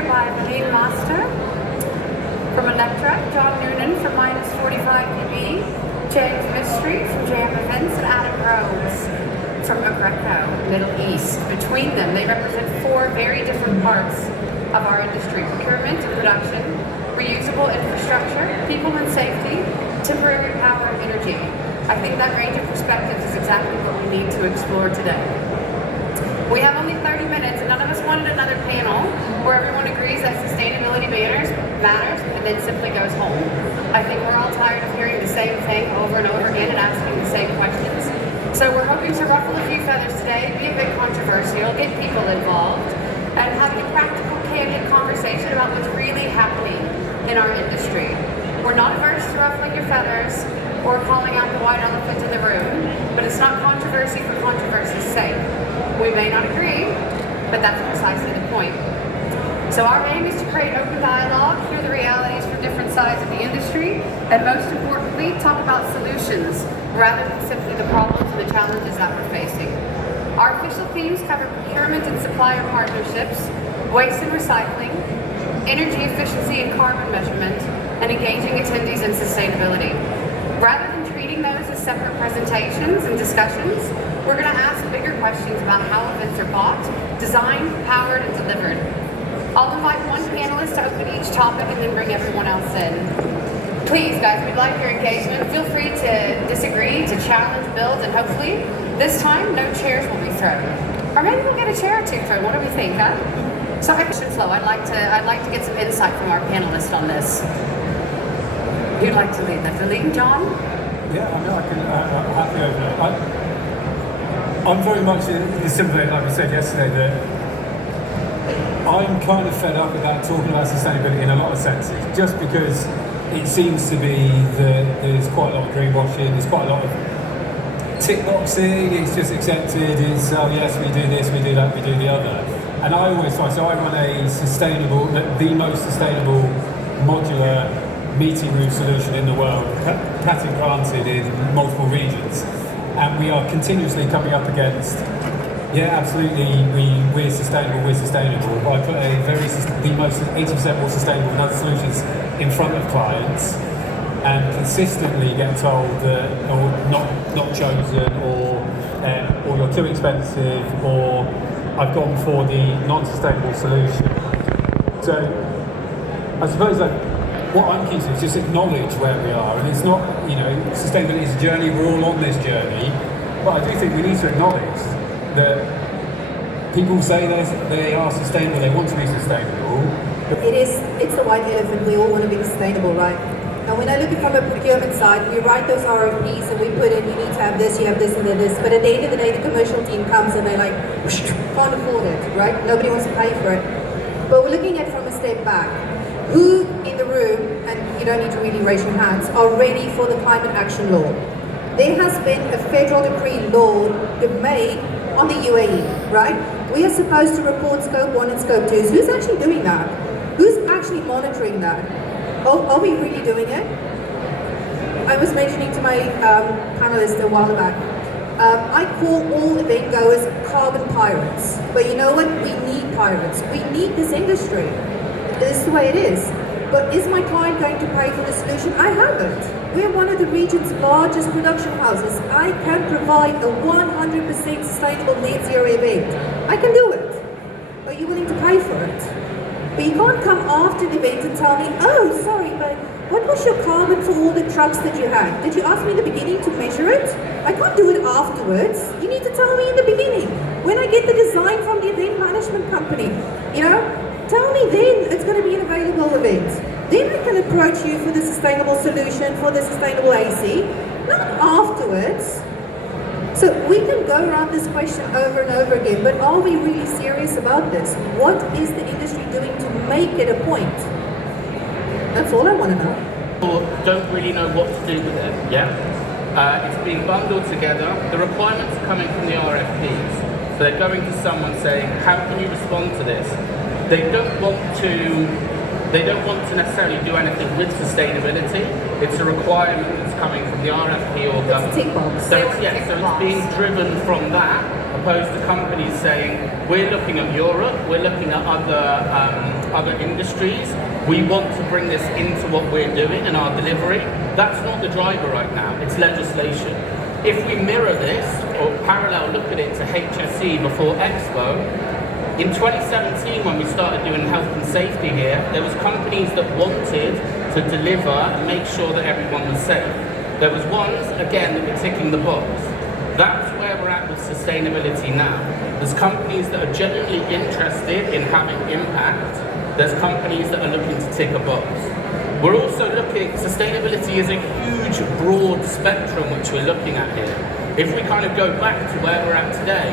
here by Master from Electra, John Noonan from -45 dB, James Mystery from JM Events, and Adam Rose from Agreco, Middle East. Between them, they represent four very different parts of our industry: procurement and production, reusable infrastructure, people and safety, temporary power and energy. I think that range of perspectives is exactly what we need to explore today. We have only 30 minutes, and none of us wanted another panel where everyone agrees that sustainability matters and then simply goes home. I think we're all tired of hearing the same thing over and over again and asking the same questions. So we're hoping to ruffle a few feathers today, be a bit controversial, get people involved, and have a practical, candid conversation about what's really happening in our industry. We're not averse to ruffling your feathers or calling out the white elephant in the room, but it's not controversy for controversy's sake. We may not agree, but that's precisely the point. So our aim is to create open dialogue, hear the realities from different sides of the industry, and most importantly, talk about solutions rather than simply the problems and the challenges that we're facing. Our official themes cover procurement and supplier partnerships, waste and recycling, energy efficiency and carbon measurement, and engaging attendees in sustainability. Rather than treating those as separate presentations and discussions, we're going to ask bigger questions about how events are bought, designed, powered, and delivered. I'll invite one panelist to open each topic and then bring everyone else in. Please, guys, we'd like your engagement. Feel free to disagree, to challenge, build, and hopefully, this time, no chairs will be thrown. Or maybe we'll get a chair or two thrown. What do we think, huh? So, question flow. I'd like to get some insight from our panelists on this. Who'd like to lead? The lead, John? Yeah, I know I can happily open it. I'm very much in the simple way, like we said yesterday, that I'm kind of fed up about talking about sustainability in a lot of senses, just because it seems to be that there's quite a lot of greenwashing, there's quite a lot of tick boxing, it's just accepted, it's, oh yes, we do this, we do that, we do the other. And I always find, so I run a sustainable, the most sustainable modular meeting room solution in the world, patent granted in multiple regions. And we are continuously coming up against, yeah, absolutely, we're sustainable, but I put the most 80% more sustainable than other solutions in front of clients and consistently get told that, or not chosen, or you're too expensive, or I've gone for the non-sustainable solution. So I suppose that what I'm keen to is just acknowledge where we are, and it's not, sustainability is a journey, we're all on this journey, but I do think we need to acknowledge that people say they are sustainable, they want to be sustainable. It's the white elephant, we all want to be sustainable, right? And when I look at it from a procurement side, we write those RFPs and we put in, you need to have this, you have this, and then this, but at the end of the day, the commercial team comes and they're like, can't afford it, right? Nobody wants to pay for it. But we're looking at it from a step back. Who in the room, and you don't need to really raise your hands, are ready for the climate action law? There has been a federal decree law made on the UAE, right? We are supposed to report scope 1 and scope 2. So who's actually doing that? Who's actually monitoring that? Are we really doing it? I was mentioning to my panelists a while back, I call all event goers carbon pirates. But you know what? We need pirates. We need this industry. This is the way it is. But is my client going to pay for the solution? I haven't. We're one of the region's largest production houses. I can provide a 100% sustainable net zero event. I can do it. Are you willing to pay for it? But you can't come after the event and tell me, oh, sorry, but what was your carbon for all the trucks that you had? Did you ask me in the beginning to measure it? I can't do it afterwards. You need to tell me in the beginning. When I get the design from the event management company, tell me then it's going to be an available event. Then I can approach you for the sustainable solution, for the sustainable AC, not afterwards. So we can go around this question over and over again, but are we really serious about this? What is the industry doing to make it a point? That's all I want to know. People don't really know what to do with it, yeah? It's being bundled together. The requirements are coming from the RFPs. So they're going to someone saying, how can you respond to this? They don't want to necessarily do anything with sustainability. It's a requirement that's coming from the RFP or government. So it's being driven from that, opposed to companies saying, we're looking at Europe, we're looking at other other industries, we want to bring this into what we're doing and our delivery. That's not the driver right now, it's legislation. If we mirror this, or parallel look at it to HSE before Expo, in 2017 when we started doing health and safety here, there was companies that wanted to deliver and make sure that everyone was safe. There was ones, again, that were ticking the box. That's where we're at with sustainability now. There's companies that are genuinely interested in having impact. There's companies that are looking to tick a box. We're also looking, sustainability is a huge, broad spectrum which we're looking at here. If we kind of go back to where we're at today,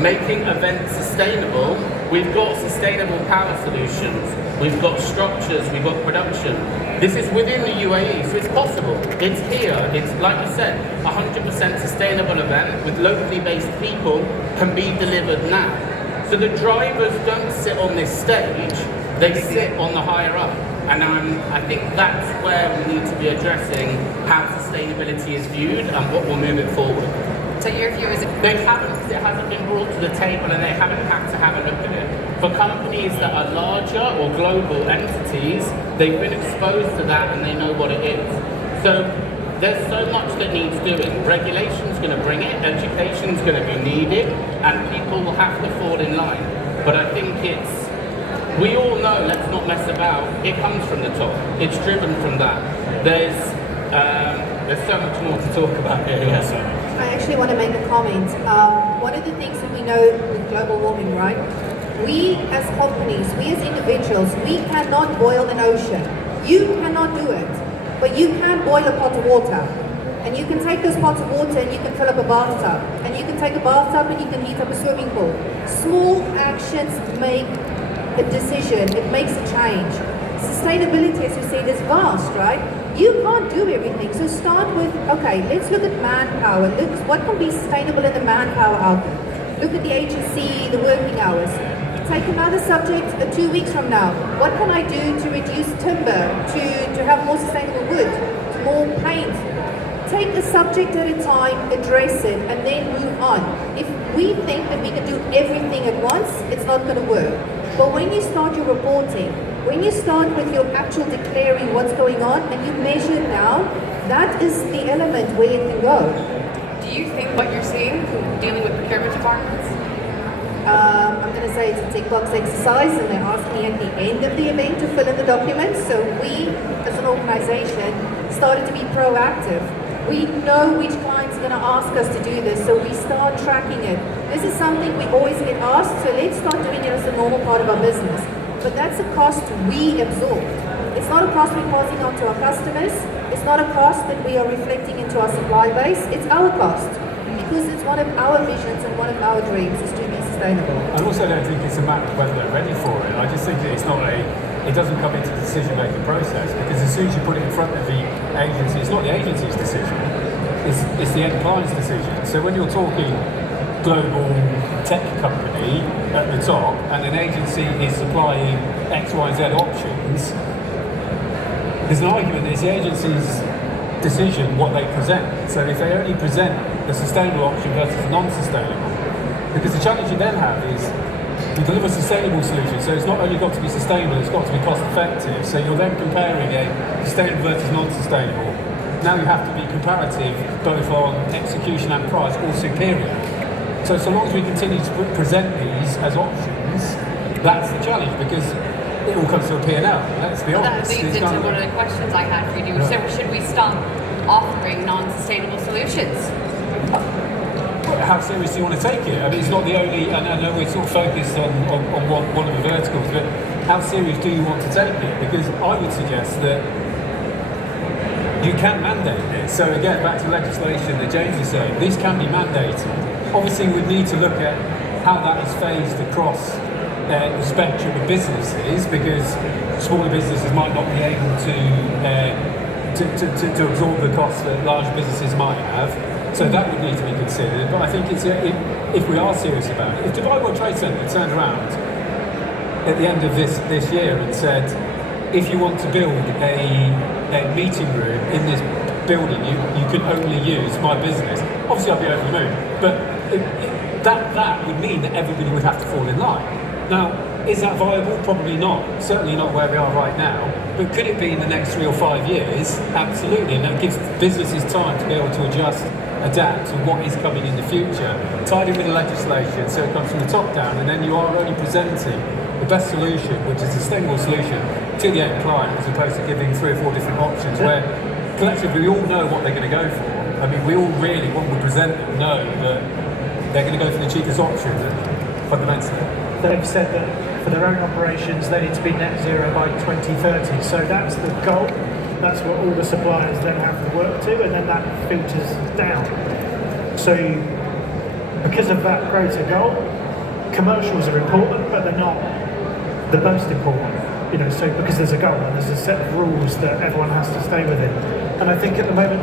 making events sustainable, we've got sustainable power solutions, we've got structures, we've got production. This is within the UAE, so it's possible. It's here. It's, like you said, 100% sustainable event with locally based people can be delivered now. So the drivers don't sit on this stage, they sit on the higher up. And I think that's where we need to be addressing how sustainability is viewed and what will move it forward. So your view is They haven't, because it hasn't been brought to the table and they haven't had to have a look at it. For companies that are larger or global entities, they've been exposed to that and they know what it is. So there's so much that needs doing. Regulation's going to bring it, education's going to be needed, and people will have to fall in line. But I think we all know, let's not mess about, it comes from the top. It's driven from that. There's so much more to talk about here. Yes, sir. I actually want to make a comment. One of the things that we know with global warming, right? We as companies, we as individuals, we cannot boil an ocean. You cannot do it, but you can boil a pot of water. And you can take those pots of water and you can fill up a bathtub. And you can take a bathtub and you can heat up a swimming pool. Small actions make a decision, it makes a change. Sustainability, as you said, is vast, right? You can't do everything. So start with, okay, let's look at manpower. Look what can be sustainable in the manpower output. Look at the HSC, the working hours. Take another subject 2 weeks from now. What can I do to reduce timber, to have more sustainable wood, more paint? Take a subject at a time, address it, and then move on. If we think that we can do everything at once, it's not going to work. But when you start your reporting, when you start with your actual declaring what's going on and you measure it down, that is the element where it can go. Do you think what you're seeing dealing with procurement departments? I'm going to say it's a tick box exercise and they're asking me at the end of the event to fill in the documents. So we, as an organization, started to be proactive. We know which clients are going to ask us to do this, so we start tracking it. This is something we always get asked, so let's start doing it as a normal part of our business. But that's a cost we absorb. It's not a cost we're passing on to our customers. It's not a cost that we are reflecting into our supply base. It's our cost, because it's one of our visions and one of our dreams is to be sustainable. I also don't think it's a matter of whether they're ready for it. I just think that it doesn't come into the decision-making process, because as soon as you put it in front of the agency, it's not the agency's decision, it's the end client's decision. So when you're talking global tech company at the top and an agency is supplying X, Y, Z options, there's an argument that it's the agency's decision what they present. So if they only present the sustainable option versus non-sustainable, because the challenge you then have is we deliver sustainable solutions, so it's not only got to be sustainable, it's got to be cost effective. So you're then comparing a sustainable versus non-sustainable. Now you have to be comparative both on execution and price, or superior. So long as we continue to present these as options, that's the challenge, because it all comes to a P&L, let's be honest. That leads into one of the questions I had for you. Right. So should we stop offering non-sustainable solutions? How serious do you want to take it? I mean, it's not the only, and I know we're sort of focused on one of the verticals, but how serious do you want to take it? Because I would suggest that you can mandate it. So again, back to legislation that James is saying, this can be mandated. Obviously, we'd need to look at how that is phased across the spectrum of businesses, because smaller businesses might not be able to absorb the costs that large businesses might have. So that would need to be considered. But I think if we are serious about it, if Dubai World Trade Center turned around at the end of this year and said, if you want to build a meeting room in this building, you can only use my business. Obviously, I'd be over the moon, but that would mean that everybody would have to fall in line. Now, Is that viable? Probably not. Certainly not where we are right now. But could it be in the next 3 or 5 years? Absolutely. And that gives businesses time to be able to adjust, adapt to what is coming in the future, tied in with the legislation, so it comes from the top down, and then you are only presenting the best solution, which is a sustainable solution, to the end client, as opposed to giving 3 or 4 different options, where collectively we all know what they're going to go for. I mean, we all really, when we present them, know that they're going to go for the cheapest option, fundamentally. They've said that for their own operations, they need to be net zero by 2030. So that's the goal. That's what all the suppliers then have to work to, and then that filters down. So because of that greater goal, commercials are important, but they're not the most important. So because there's a goal and there's a set of rules that everyone has to stay within. And I think at the moment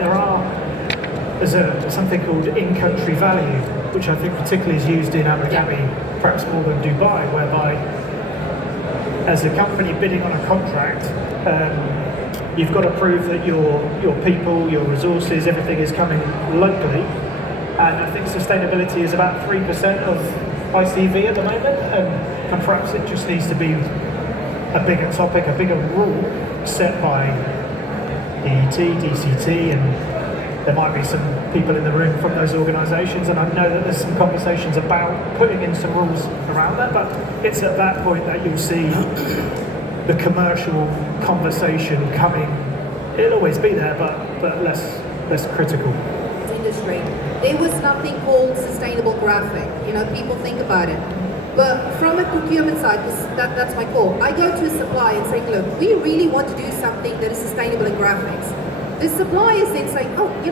there's something called in-country value, which I think particularly is used in Abu Dhabi, perhaps more than Dubai, whereby as a company bidding on a contract, you've got to prove that your people, your resources, everything is coming locally. And I think sustainability is about 3% of ICV at the moment, and perhaps it just needs to be a bigger topic, a bigger rule set by EET, DCT, and there might be some people in the room from those organisations, and I know that there's some conversations about putting in some rules around that, but it's at that point that you'll see the commercial conversation coming. It'll always be there, but less critical. Industry. There was nothing called sustainable graphic. People think about it. But from a procurement side, because that's my core, I go to a supplier and say, look, we really want to do something that is sustainable in graphics. The suppliers then say,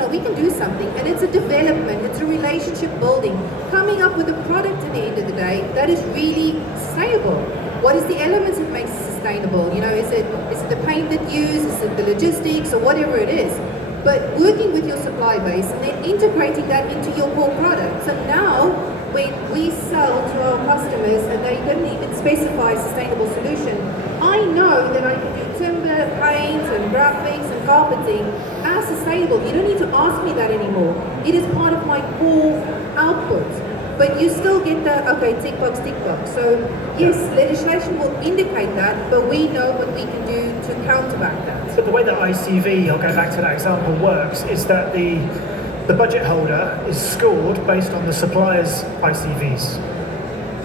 we can do something, and it's a development, it's a relationship building, coming up with a product at the end of the day that is really sustainable. What is the elements that makes it sustainable? Is it the paint that you use, is it the logistics, or whatever it is? But working with your supply base and then integrating that into your core product. So now, when we sell to our customers and they don't even specify sustainable solution, I know that I can do timber, paint, and graphics and carpeting as sustainable. You don't need to ask me that anymore. It is part of my core output. But you still get the, tick box, tick box. So yes, legislation will indicate that, but we know what we can do to counteract that. But the way that ICV, I'll go back to that example, works is that the budget holder is scored based on the supplier's ICVs.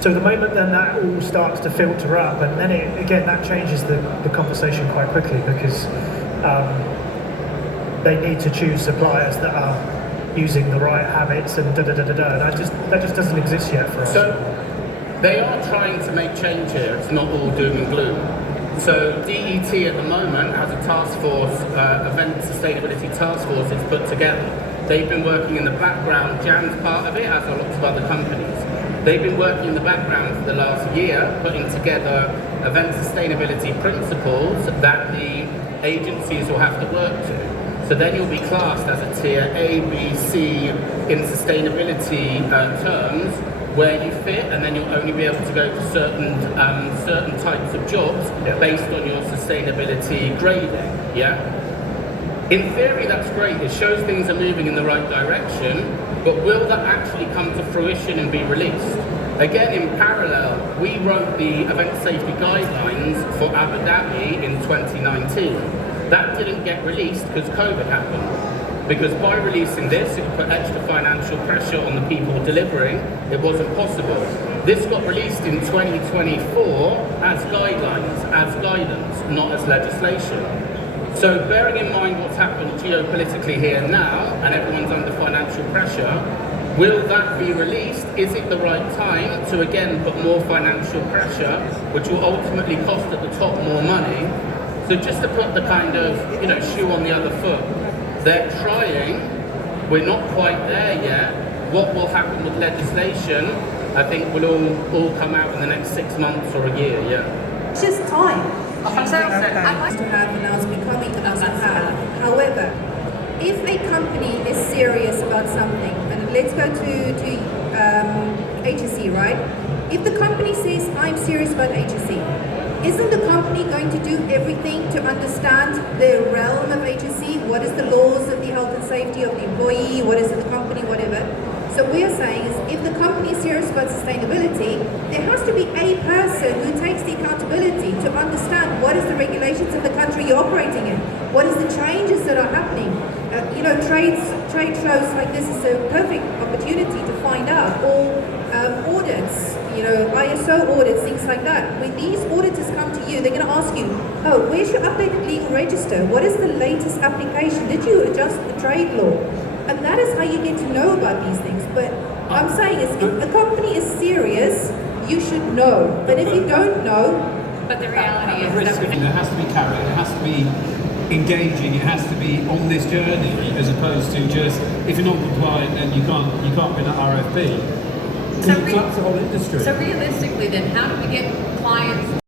So the moment then that all starts to filter up, and then that changes the conversation quite quickly, because they need to choose suppliers that are using the right habits and and that just doesn't exist yet for us. So they are trying to make change here. It's not all doom and gloom. So DET at the moment has a task force, event sustainability task force it's put together. They've been working in the background. Jan's part of it, as are lots of other companies. They've been working in the background for the last year, putting together event sustainability principles that the agencies will have to work to. So then you'll be classed as a tier A, B, C in sustainability terms, where you fit, and then you'll only be able to go to certain types of jobs based on your sustainability grading. Yeah. In theory, that's great. It shows things are moving in the right direction, but will that actually come to fruition and be released? Again, in parallel, we wrote the event safety guidelines for Abu Dhabi in 2019. That didn't get released because COVID happened. Because by releasing this, it put extra financial pressure on the people delivering. It wasn't possible. This got released in 2024 as guidelines, as guidance, not as legislation. So bearing in mind what's happened geopolitically here now, and everyone's under financial pressure, will that be released? Is it the right time to again put more financial pressure, which will ultimately cost at the top more money? So just to put the kind of, shoe on the other foot, they're trying, we're not quite there yet. What will happen with legislation, I think will all come out in the next 6 months or a year, yeah. It's just time. So, I'd like To have and now it's becoming the must have. However, if a company is serious about something, and let's go to HSE, right? If the company says, I'm serious about HSE, isn't the company going to do everything to understand the realm of HSE? What is the laws of the health and safety of the employee? What is it, the company, whatever? So we're saying is if the company is serious about sustainability, there has to be a person who takes the accountability to understand what is the regulations of the country you're operating in, what is the changes that are happening. Trade shows like this is a perfect opportunity to find out, or audits, ISO audits, things like that. When these auditors come to you, they're going to ask you, oh, where's your updated legal register? What is the latest application? Did you adjust the trade law? And that is how you get to know about these things. But I'm saying is, if a company is serious, you should know. But if you don't know, But the reality is risk that of, it has to be carrot, it has to be engaging, it has to be on this journey, as opposed to just, if you're not compliant, then you can't win an RFP. So Because it collapses the whole industry. So realistically then, how do we get clients